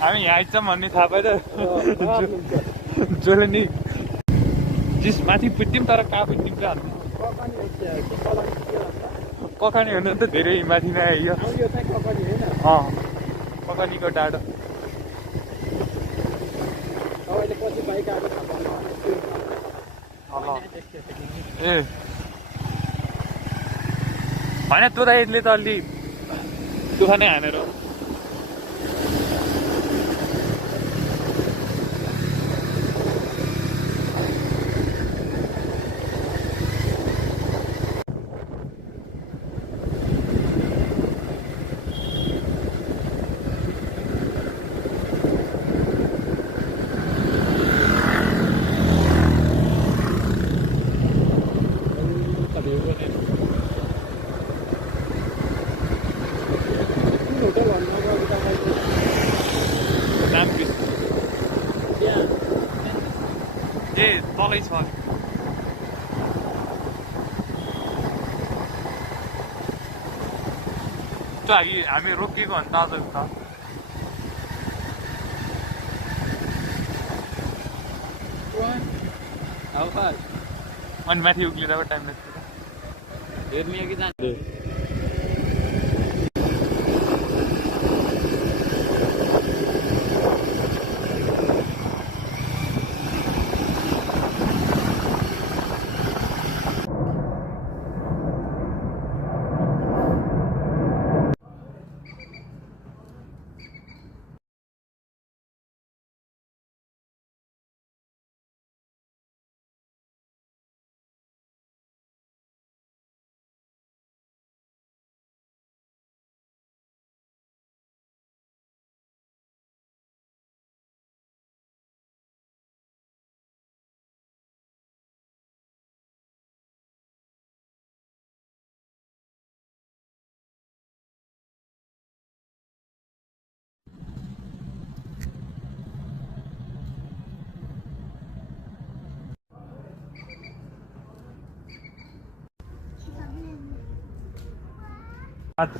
हामी यहाँ आइछौँ भन्ने थाहा पाएर जसले नि जिस माथि पुग्थ्यौँ तर कहाँ पुग्थ्यौँ त हामी ककानी हुनु त धेरै माथि नै आइयो ककानीको डाँडो ए होइन त्यो दाइले त अलि दुःख नै हानेर ए तलै छ त्यो हामी रोकिएको अन्त आज त अनि माथि उक्लिँदाको टाइम लाग्छ हेर्ने कि जाने हात